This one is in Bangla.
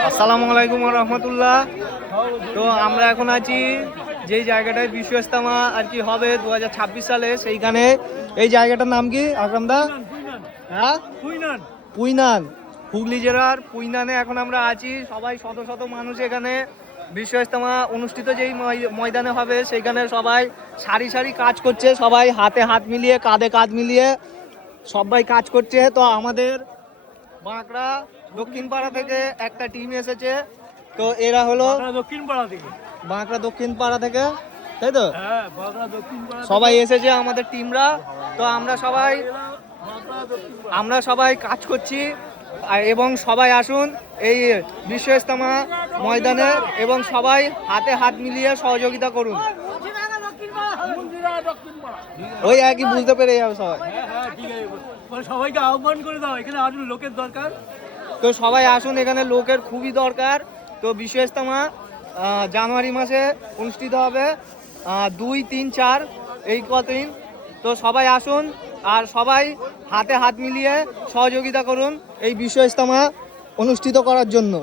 আসসালামু আলাইকুম রহমতুল্লাহ। তো আমরা এখন আছি যেই জায়গাটায় বিশ্ব ইজতেমা আর কি হবে 2026 সালে, সেইখানে। এই জায়গাটার নাম কি আকরামদা? হ্যাঁ, পুইনান, হুগলি জেলার পুইনানে এখন আমরা আছি। সবাই শত শত মানুষ এখানে বিশ্ব ইজতেমা অনুষ্ঠিত যেই ময়দানে হবে সেইখানে সবাই সারি সারি কাজ করছে, সবাই হাতে হাত মিলিয়ে কাঁধে কাঁধ মিলিয়ে সবাই কাজ করছে। তো আমাদের বাঁকড়া দক্ষিণ পাড়া থেকে একটা টিম এসেছে। তো এরা হলো বাঁকড়া দক্ষিণ পাড়া থেকে, তাই তো? সবাই এসেছে আমাদের টিমরা। তো আমরা সবাই কাজ করছি এবং সবাই আসুন এই বিশ্ব ইজতেমা ময়দানে এবং সবাই হাতে হাত মিলিয়ে সহযোগিতা করুন। ওই একই বুঝতে পেরে যাবে সবাই। সবাইকে আহ্বান করে দাও, এখানে আসুন, লোকের দরকার। তো সবাই আসুন, এখানে লোকের খুবই দরকার। তো বিশ্ব ইজতেমা জানুয়ারি মাসে অনুষ্ঠিত হবে, 2, 3, 4 এই কদিন। তো সবাই আসুন আর সবাই হাতে হাত মিলিয়ে সহযোগিতা করুন এই বিশ্ব ইজতেমা অনুষ্ঠিত করার জন্য।